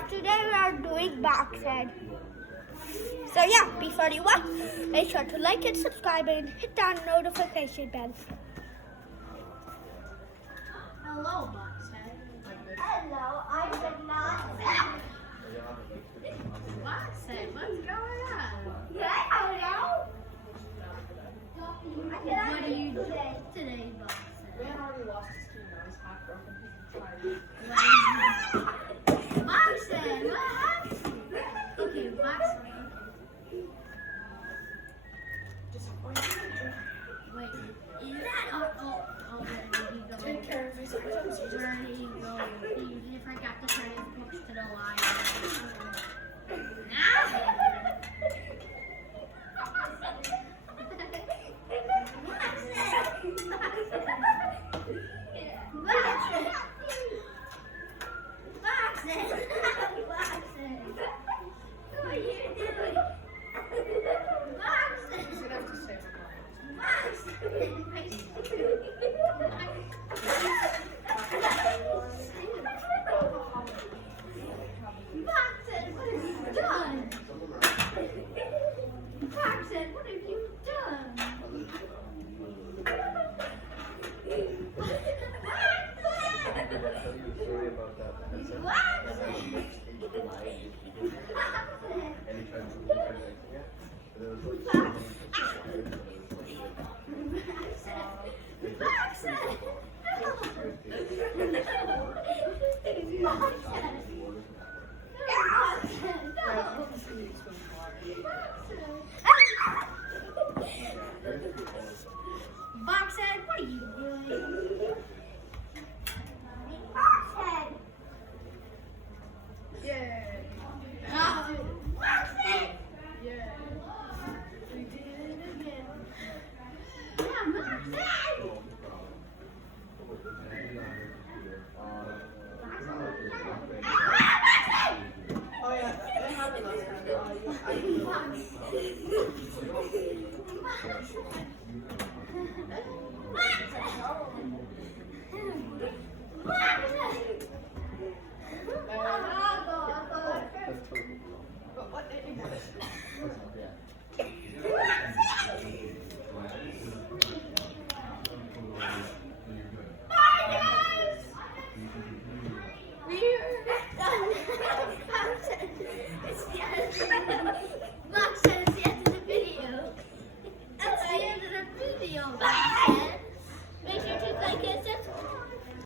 guys, today we are doing boxing. So yeah, before you watch, make sure to like and subscribe and hit that notification bell. Hello, Boxhead. Hello, I did not. Boxhead, what's going on? Yeah, I don't know. What do you do today, Boxhead? Man already lost his team now. He's half broken. Boxhead, what happened? Okay, Boxhead. Wait, is that where did he go? Take care of his items. Where did he go? He forgot to turn his books to the line. He's gonna have to save him. Boxhead!